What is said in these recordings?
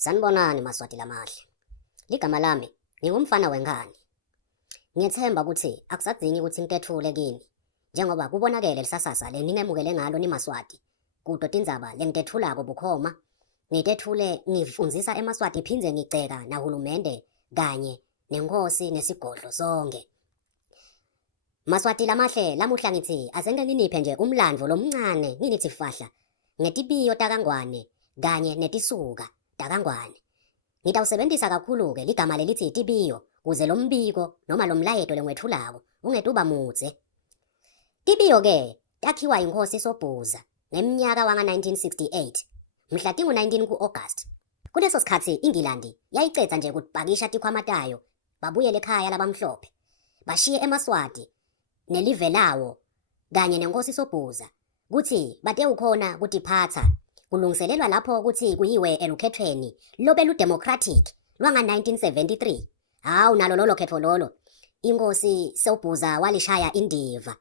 Sanibonani Maswati lamahle. Ligama lami ngingumfana wengane. Ngiyethemba ukuthi akusadingi ukuthi ngitethule kini njengoba kubonakele lisasasa leningemukele ngalo niMaswati. Kudo tindzaba lengitethulako bukhoma. Ngitethule ngifundzisa eMaswati iphindze ngiceka nahulumende kanye nenkosi nesigodlo sonke. Maswati lamahle lamuhla ngithi asenge nginiphe nje umlandvo lomncane nginithi fahla ngetibiyo takangwane kanye netisuka takangwane. Ngitawusebentisa kakhulu-ke ligama lelithi tibiyo kuze lo mbiko noma lo mlayeto lengwethulako ungetuba mudze. Tibiyo-ke takhiwa inkosi Sobhuza ngeminyaka wanga-1968 mhla tingu-19 ku-August. Kuleso sikhathi iNgilandi yayicedza nje ukupakisha tikhwama tayo babuyele ekhaya labamhlophe bashiye eMaswati nelive lawo kanye nenkosi Sobhuza kuthi bate ukhona kutiphatha kulungiselelwa lapho ukuthi kuyiwe elukhethweni lobe ludemocratic lwanga-1973. Hawu nalo lolo khetho lolo inkosi Sobhuza walishaya indiva.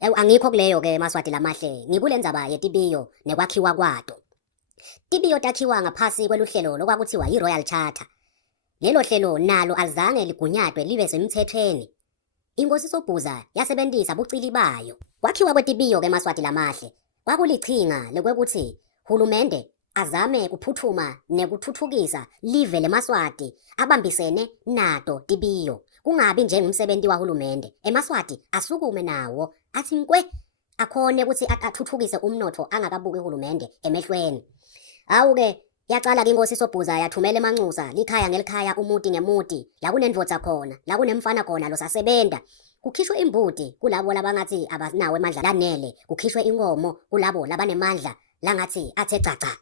Angikho kuleyo-ke Maswati lamahle ngikule ndzaba yetibiyo nekwakhiwa kwato. Tibiyo takhiwa ngaphasi kweluhlelo lokwakuthiwa yi-Royal Charter. Lelo hlelo nalo alizange ligunyatwe libe semthethweni. Inkosi Sobhuza yasebentisa bucili bayo. Kwakhiwa kwetibiyo-ke Maswati lamahle kwakulichinga lekwekuthi hulumende azame kuphuthuma nekuthuthukisa live leMaswati abambisene nato tibiyo. Kungabi njengomsebenzi wahulumende. eMaswati asukume nawo athi nkwe akhone ukuthi athuthukise umnotho angakabuki uhulumende emehlweni. Hawu-ke yaqala-ke inkosi Sobhuza yathumela emanxusa likhaya ngelikhaya umuti ngemuti la kunendvodza khona la kunemfana khona losasebenta. Kukhishwe imbuti kulabo labangathi abanawo emandla lanele, kukhishwe inkomo kulabo labanemandla langathi athe caca.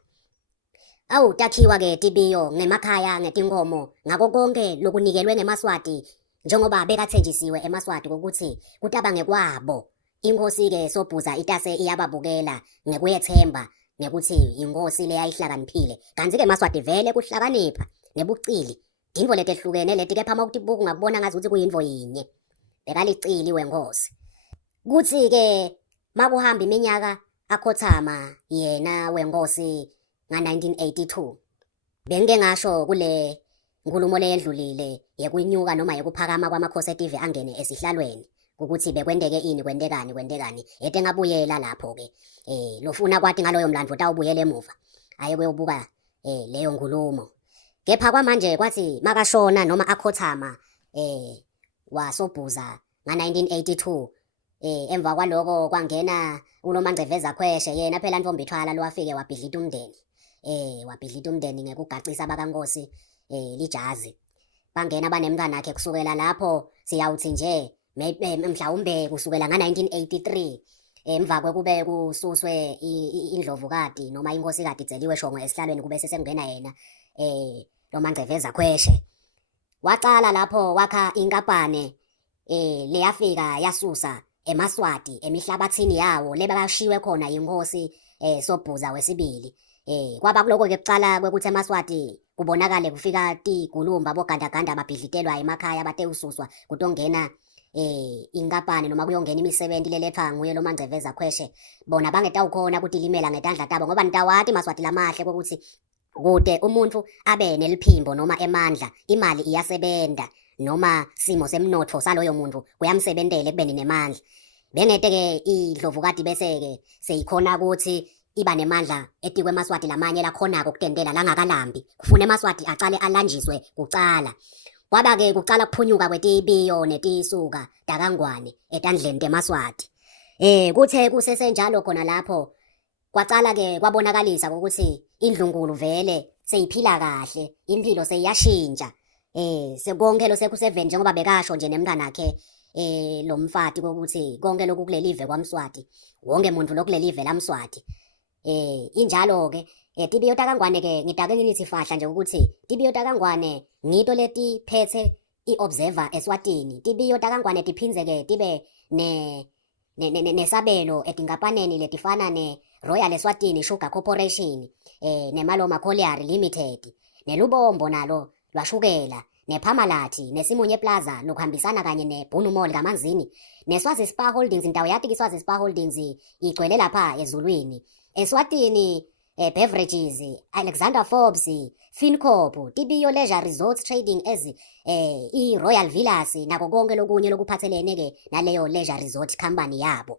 Awu takhiwa-ke tibiyo ngemakhaya ngetinkomo ngako konke lokunikelwe ngeMaswati njengoba bekathenjisiwe eMaswati ukuthi kutabange kwabo. Inkosi-ke Sobhuza itase iyababukela ngekuyethemba ngekuthi inkosi leyayihlakaniphile. Kanti-ke Maswati vele kuhlakanipha nebucili. Tintfo letehlukene leti kepha mawutibuka ungakubona ngazi ukuthi kuyintfo yinye. Bekalicili wenkosi. Kuthi-ke makuhamba iminyaka akhothama yena wenkosi nga-1982. Bengike ngasho kule nkulumo leyedlulile yekunyuka noma yekuphakama kwamakhosi eTV angene esihlalweni ukuthi bekwendeke ini kwendekani ete ngabuyela lapho-ke lofuna kwathi ngaloyo mlandvo tawubuyela emuva aye kuyobuka leyo nkulumo. Kepha kwamanje kwathi makashona noma akhothama waSobhuza nga-1982 emva kwaloko kwangena uNomangceveza Khweshe yena phela Ntfombithwala lowafike wabhidlita umndeni. Wabhidlita umndeni ngekugacisa bakankosi lijazi. Bangena banemntwana akhe kusukela lapho siyawuthi nje mhlawumbe kusukela nga-1983 emva kwekube kususwe indlovukati noma inkosikazi Dzeliwe Shongwe esihlalweni kube sesengena yena Nomangceveza Khweshe. Waqala lapho wakha inkapane leyafika yasusa eMaswati emihlabathini yawo lebakashiwe khona inkosi Sobhuza wesibili. Kwaba kuloko-ke kucala kwekuthi eMaswati kubonakale kufika tigulumba bogandaganda babhidlitelwa emakhaya bate ususwa kutongena inkapane noma kuyongena imisebenti lelethwa nguye Nomangceveza Khweshe. Bona bangetawukhona kutilimela ngetandla tabo ngoba nitawati Maswati lamahle kokuthi kude umuntu abe neliphimbo noma emandla imali iyasebenta noma simo semnotho saloyo muntu kuyamsebentela ekubeni nemandla. Bengete-ke idlovukati bese-ke seyikhona ukuthi iba nemandla etikwe eMaswati lamanye lakhonako ukutendela langakalambi. Kufuna eMaswati acale alanjiswe kucala. Kwaba-ke kucala kuphunyuka kwetibiyo netisuka takangwane etandleni teMaswati. Kuthe kusesenjalo khona lapho kwacala-ke kwabonakalisa ukuthi indlungulu vele seyiphila kahle, impilo seyiyashintsha. Sekonke lo sekuseveni njengoba bekasho nje nemntana akhe lo mfati kokuthi konke lokhu kulelive kwaMswati wonke muntu lokulelive laMswati. Injalo-ke tibiyo takangwane-ke ngidake nginithi fahla nje ukuthi tibiyo takangwane ngito letiphethe i-observer eSwatini. Tibiyo takangwane tiphindze-ke tibe nesabelo etinkapaneni letifana ne-Royal Eswatini Sugar Corporation, neMaloma Colliery Limited, nelubombo nalo lwashukela, nePhamalati, neSimunye Plaza lokuhambisana kanye neBunu Mall kaManzini, neSwazi Spa Holdings. Indawo yathi iSwazi Spa Holdings igcwele lapha ezulwini. eSwatini Beverages, Alexander Forbes, FinCorp, Tibiyo Leisure Resorts Trading as i-Royal Villas nako konke lokunye lokuphathelene ke naleyo leisure resort company yabo.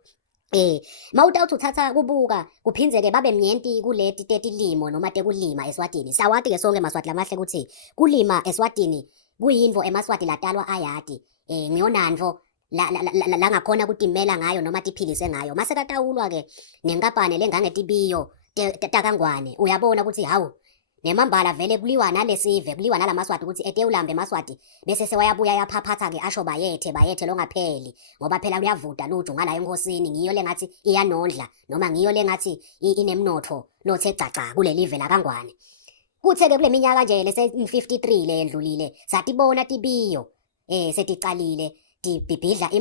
Mawutawuthi uthatha kubuka kuphinzeke babe mnyenti kuleti tetilimo noma tekulima eSwatini. Sawati ke sonke maswati lamahle ukuthi kulima eSwatini kuyinvo emaswati latalwa ayati. Ngiyonanvo la ngakhona kutimela ngayo noma tiphilise ngayo. Mase katawulwa ke nenkampani lengange Tibiyo takangwane. Uyabona ukuthi hawu nemambala vele kuliwa nalesive kuliwa nalamaswati ukuthi ete ulambe maswati bese sewayabuya yaphaphatha ke asho bayethe longapheli ngoba phela uyavuda luju ngala enkosini ngiyo lengathi iyanondla noma ngiyo lengathi inemnotho lothe caca kuleli live la kangwane. Kuthe ke kule minyaka nje lese 53 le endlulile satibona Tibiyo seticalile tibhibhidla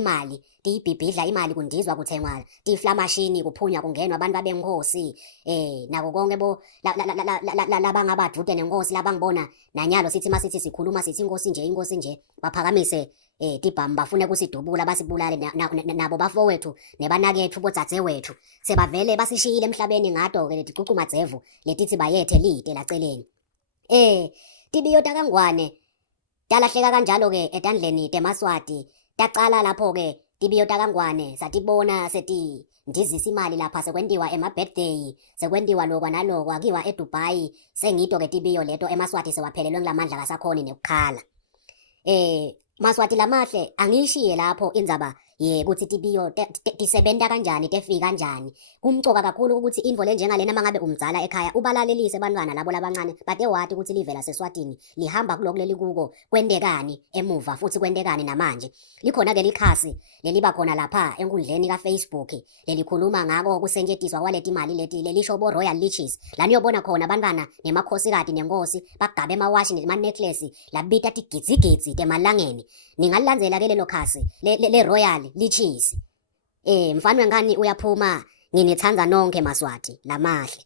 imali kundizwa kuthengwa tifla machine kuphunya kungenwa abantu babenkosi nako konke bo labangabadvute nenkosi labangibona nanyalo sithi masithi sikhuluma sithi inkosi nje baphakamise tibhamu bafune kusidubula basibulale nabo bafowethu nebanakethu bodzadze wethu sebavele basishiyile emhlabeni ngato ke leticucumadzevu letithi bayethe lite laceleni. Tibiyo takangwane talahleka kanjalo ke etandleni temaswati. Taqala lapho ke Tibiyo takangwane satibona sethi ndizisa imali lapha sekwendiwa ema-birthday sekwendiwa lokwa nalokwa akiwa eDubai sengito ke Tibiyo leto emaswati sewaphelelwe ngilamandla kasakhoni nekukhala. Maswati lamahle angishiye lapho indzaba ukuthi Tibiyo tisebenta kanjani tefika kanjani. Kumcoka kakhulu ukuthi info lenjengalena mangabe umdzala ekhaya ubalalelise bantwana labo labancane bade wathi ukuthi live laseSwatini lihamba kuloko lelikuko kwendekani emuva futhi kwendekani namanje. Likhona ke likhasi leliba khona lapha enkundleni kaFacebook lelikhuluma ngako kusentshetiswa kwaleti imali leti lelisho bo Royal Leaches la niyobona khona abantwana nemakhosikazi nenkosi bagabe emawashi nema necklace labita tigizigidzi temalangeni. Ningalilandzela ke lelo khasi le Royal Leaches. Mfana wengani uyaphuma nginithanza nonke maswati lamahle.